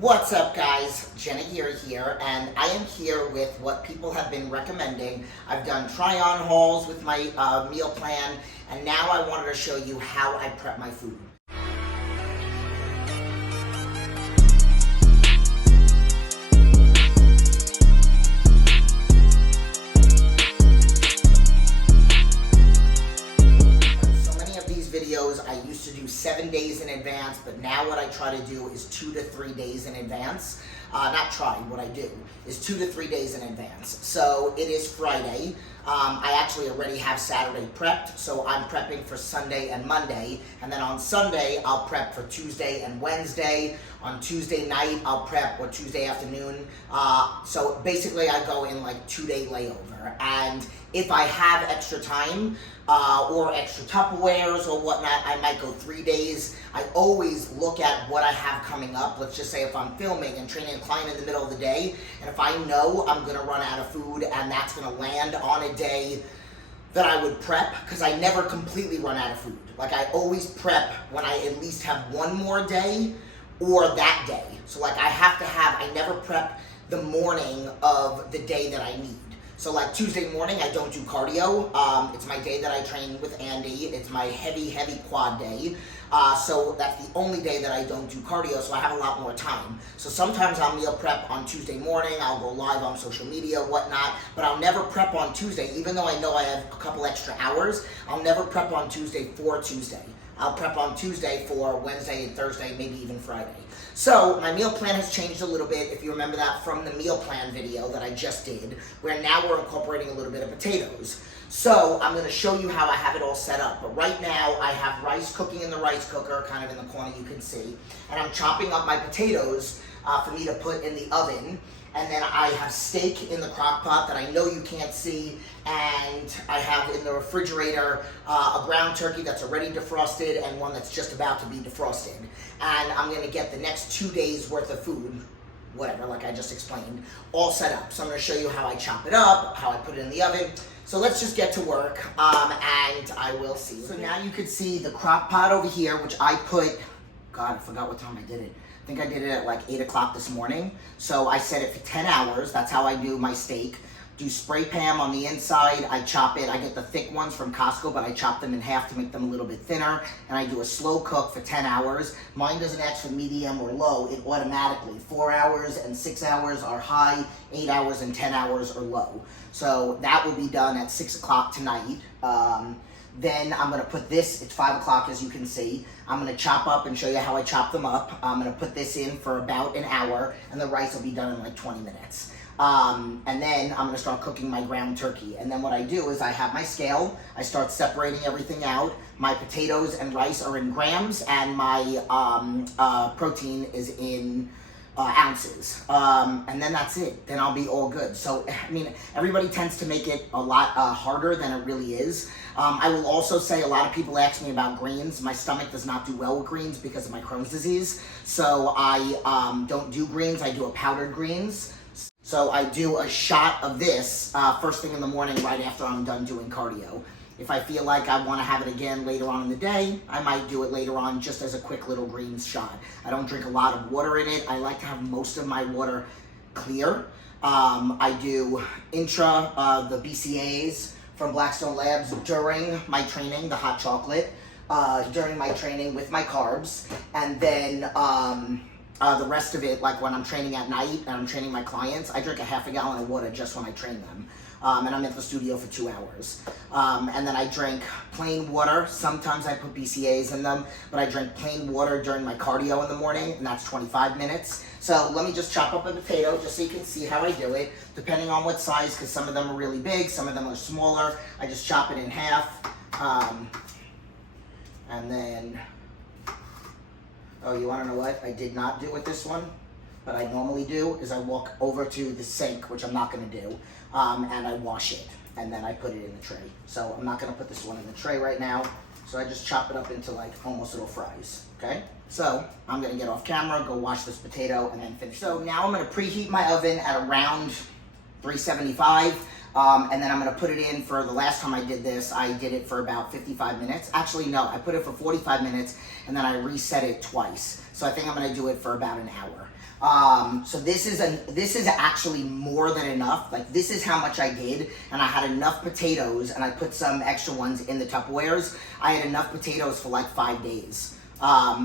What's up, guys? Jenna here, and I am here with what people have been recommending. I've done try-on hauls with my meal plan, and now I wanted to show you how I prep my food. Videos I used to do 7 days in advance, but now what I try to do is 2 to 3 days in advance. What I do is 2 to 3 days in advance. So it is Friday. I actually already have Saturday prepped, so I'm prepping for Sunday and Monday, and then on Sunday I'll prep for Tuesday and Wednesday. On Tuesday night I'll prep, or Tuesday afternoon. So basically I go in like 2-day layover, and if I have extra time or extra Tupperwares or whatnot, I might go 3 days. I always look at what I have coming up. Let's just say if I'm filming and training a client in the middle of the day, and if I know I'm gonna run out of food and that's gonna land on a day that I would prep, because I never completely run out of food. Like, I always prep when I at least have one more day or that day. So like I never prep the morning of the day that I need. So like Tuesday morning, I don't do cardio. It's my day that I train with Andy. It's my heavy quad day. So that's the only day that I don't do cardio, so I have a lot more time. So sometimes I'll meal prep on Tuesday morning. I'll go live on social media, whatnot, but I'll never prep on Tuesday. Even though I know I have a couple extra hours, I'll never prep on Tuesday for Tuesday. I'll prep on Tuesday for Wednesday and Thursday, maybe even Friday. So my meal plan has changed a little bit, if you remember that from the meal plan video that I just did, where now we're incorporating a little bit of potatoes. So I'm going to show you how I have it all set up. But right now I have rice cooking in the rice cooker, kind of in the corner you can see, and I'm chopping up my potatoes for me to put in the oven. And then I have steak in the crock pot that I know you can't see, and I have in the refrigerator a ground turkey that's already defrosted and one that's just about to be defrosted. And I'm gonna get the next 2 days worth of food, whatever, like I just explained, all set up. So I'm gonna show you how I chop it up, how I put it in the oven. So let's just get to work, and I will see you. So now you can see the crock pot over here, which I put, God, I forgot what time I did it. I think I did it at like 8 o'clock this morning. So I set it for 10 hours. That's how I do my steak. Do spray pan on the inside. I chop it. I get the thick ones from Costco, but I chop them in half to make them a little bit thinner. And I do a slow cook for 10 hours. Mine doesn't ask for medium or low. It automatically. 4 hours and 6 hours are high. 8 hours and 10 hours are low. So that will be done at 6 o'clock tonight. Then I'm gonna put this, it's 5 o'clock as you can see. I'm gonna chop up and show you how I chop them up. I'm gonna put this in for about an hour, and the rice will be done in like 20 minutes. And then I'm gonna start cooking my ground turkey. And then what I do is I have my scale, I start separating everything out. My potatoes and rice are in grams, and my protein is in ounces, and then that's it. Then I'll be all good. So, I mean, everybody tends to make it a lot harder than it really is. I will also say, a lot of people ask me about greens. My stomach does not do well with greens because of my Crohn's disease. So I don't do greens. I do a powdered greens. So I do a shot of this first thing in the morning right after I'm done doing cardio. If I feel like I want to have it again later on in the day, I might do it later on just as a quick little greens shot. I don't drink a lot of water in it. I like to have most of my water clear. I do the BCAAs from Blackstone Labs during my training, the hot chocolate, during my training with my carbs. And then the rest of it, like when I'm training at night and I'm training my clients, I drink a half a gallon of water just when I train them. And I'm at the studio for 2 hours. And then I drink plain water. Sometimes I put BCAAs in them, but I drink plain water during my cardio in the morning, and that's 25 minutes. So let me just chop up a potato just so you can see how I do it, depending on what size, because some of them are really big, some of them are smaller. I just chop it in half. And then, oh, you wanna know what I did not do with this one? What I normally do is I walk over to the sink, which I'm not gonna do, and I wash it, and then I put it in the tray. So I'm not gonna put this one in the tray right now, so I just chop it up into like almost little fries, okay? So I'm gonna get off camera, go wash this potato, and then finish. So now I'm gonna preheat my oven at around 375. And then I'm gonna put it in for, the last time I did this, I did it for about 55 minutes. Actually, no, I put it for 45 minutes and then I reset it twice. So I think I'm gonna do it for about an hour. So this is actually more than enough. Like, this is how much I did, and I had enough potatoes, and I put some extra ones in the Tupperwares. I had enough potatoes for like 5 days.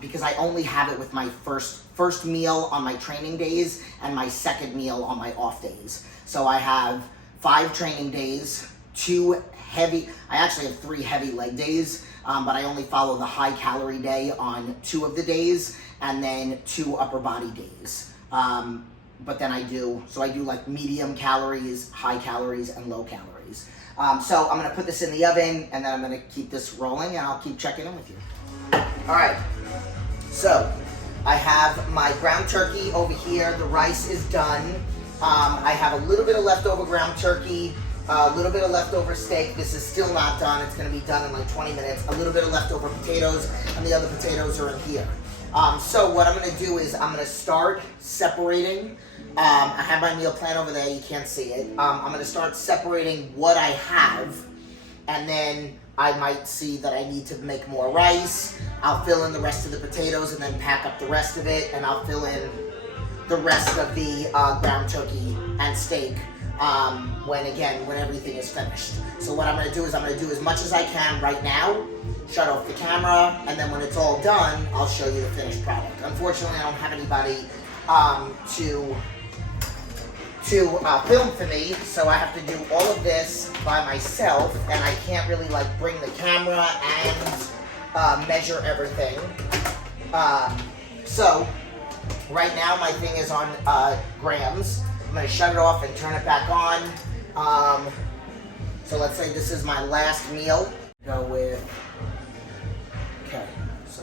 Because I only have it with my first meal on my training days and my second meal on my off days. So I have 5 training days, 2 heavy, I actually have 3 heavy leg days, but I only follow the high calorie day on 2 of the days, and then 2 upper body days. But then I do like medium calories, high calories, and low calories. So I'm gonna put this in the oven, and then I'm gonna keep this rolling, and I'll keep checking in with you. All right, so I have my ground turkey over here. The rice is done. I have a little bit of leftover ground turkey, a little bit of leftover steak. This is still not done. It's gonna be done in like 20 minutes. A little bit of leftover potatoes, and the other potatoes are in here. So what I'm gonna do is I'm gonna start separating. I have my meal plan over there, you can't see it. I'm gonna start separating what I have, and then I might see that I need to make more rice. I'll fill in the rest of the potatoes and then pack up the rest of it, and I'll fill in the rest of the ground turkey and steak when everything is finished. So what I'm gonna do is I'm gonna do as much as I can right now, shut off the camera, and then when it's all done, I'll show you the finished product. Unfortunately, I don't have anybody to film for me, so I have to do all of this by myself, and I can't really like bring the camera and measure everything. So right now my thing is on grams. I'm gonna shut it off and turn it back on. So let's say this is my last meal. Go with, okay, so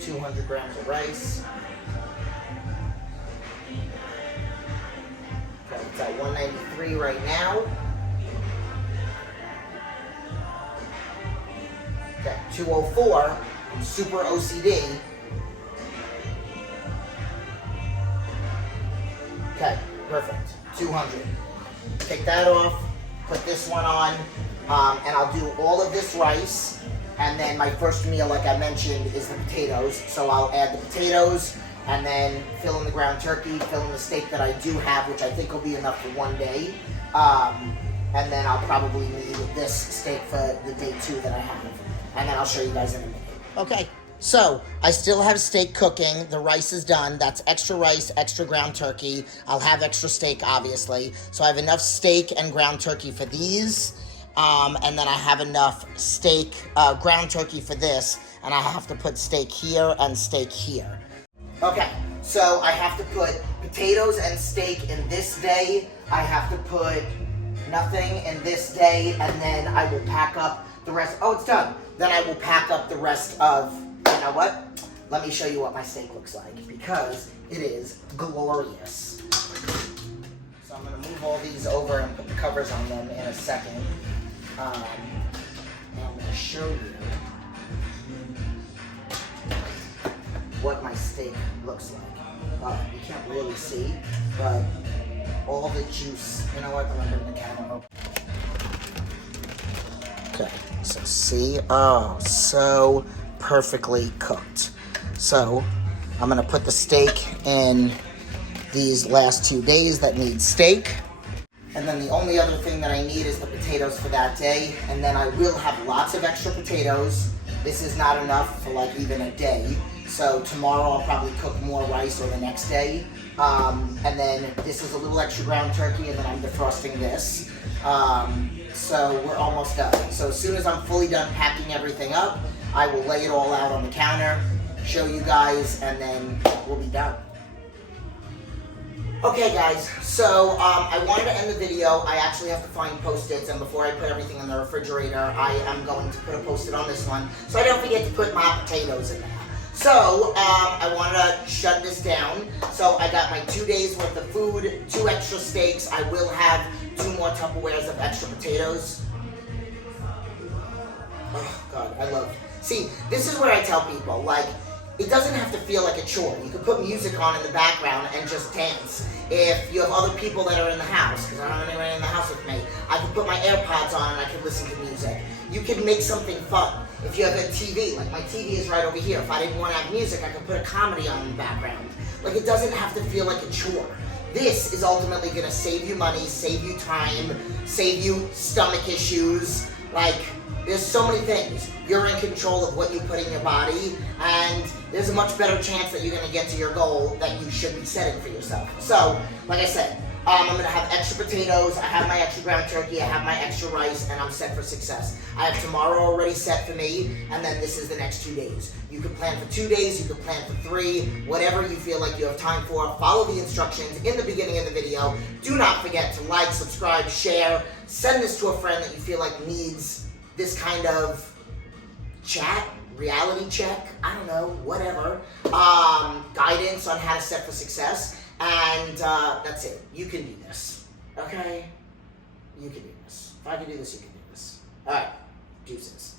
200 grams of rice. Okay, it's at 193 right now. Okay, 204. I'm super OCD. Okay, perfect. 200. Take that off, put this one on, and I'll do all of this rice, and then my first meal, like I mentioned, is the potatoes. So I'll add the potatoes, and then fill in the ground turkey, fill in the steak that I do have, which I think will be enough for 1 day. And then I'll probably need this steak for the day 2 that I have. And then I'll show you guys in a minute. Okay, so I still have steak cooking. The rice is done. That's extra rice, extra ground turkey. I'll have extra steak, obviously. So I have enough steak and ground turkey for these. And then I have enough steak, ground turkey for this. And I have to put steak here and steak here. Okay, so I have to put potatoes and steak in this day. I have to put nothing in this day, and then I will pack up the rest. Oh, it's done. Then I will pack up the rest of, you know what? Let me show you what my steak looks like, because it is glorious. So I'm gonna move all these over and put the covers on them in a second. And I'm gonna show you what my steak looks like. You can't really see, but all the juice. You know what? I'm gonna bring the camera up. Okay, so see, oh, so perfectly cooked. So I'm gonna put the steak in these last 2 days that need steak. And then the only other thing that I need is the potatoes for that day. And then I will have lots of extra potatoes. This is not enough for like even a day. So tomorrow I'll probably cook more rice, or the next day. And then this is a little extra ground turkey, and then I'm defrosting this. So we're almost done. So as soon as I'm fully done packing everything up, I will lay it all out on the counter, show you guys, and then we'll be done. Okay guys, so I wanted to end the video. I actually have to find Post-its, and before I put everything in the refrigerator, I am going to put a Post-it on this one, so I don't forget to put my potatoes in there. So, I want to shut this down. So I got my 2 days worth of food, 2 extra steaks. I will have 2 more Tupperwares of extra potatoes. Oh God, I love. See, this is where I tell people, like, it doesn't have to feel like a chore. You could put music on in the background and just dance. If you have other people that are in the house, because I don't have anyone in the house with me, I could put my AirPods on and I could listen to music. You could make something fun. If you have a TV, like my TV is right over here. If I didn't want to have music, I could put a comedy on in the background. Like, it doesn't have to feel like a chore. This is ultimately going to save you money, save you time, save you stomach issues. Like, there's so many things. You're in control of what you put in your body, and there's a much better chance that you're going to get to your goal that you should be setting for yourself. So, like I said, I'm going to have extra potatoes, I have my extra ground turkey, I have my extra rice, and I'm set for success. I have tomorrow already set for me, and then this is the next 2 days. You can plan for 2 days, you can plan for 3, whatever you feel like you have time for. Follow the instructions in the beginning of the video. Do not forget to like, subscribe, share, send this to a friend that you feel like needs this kind of chat, reality check, I don't know, whatever, guidance on how to set for success. And that's it. You can do this. Okay? You can do this. If I can do this, you can do this. Alright. Deuces.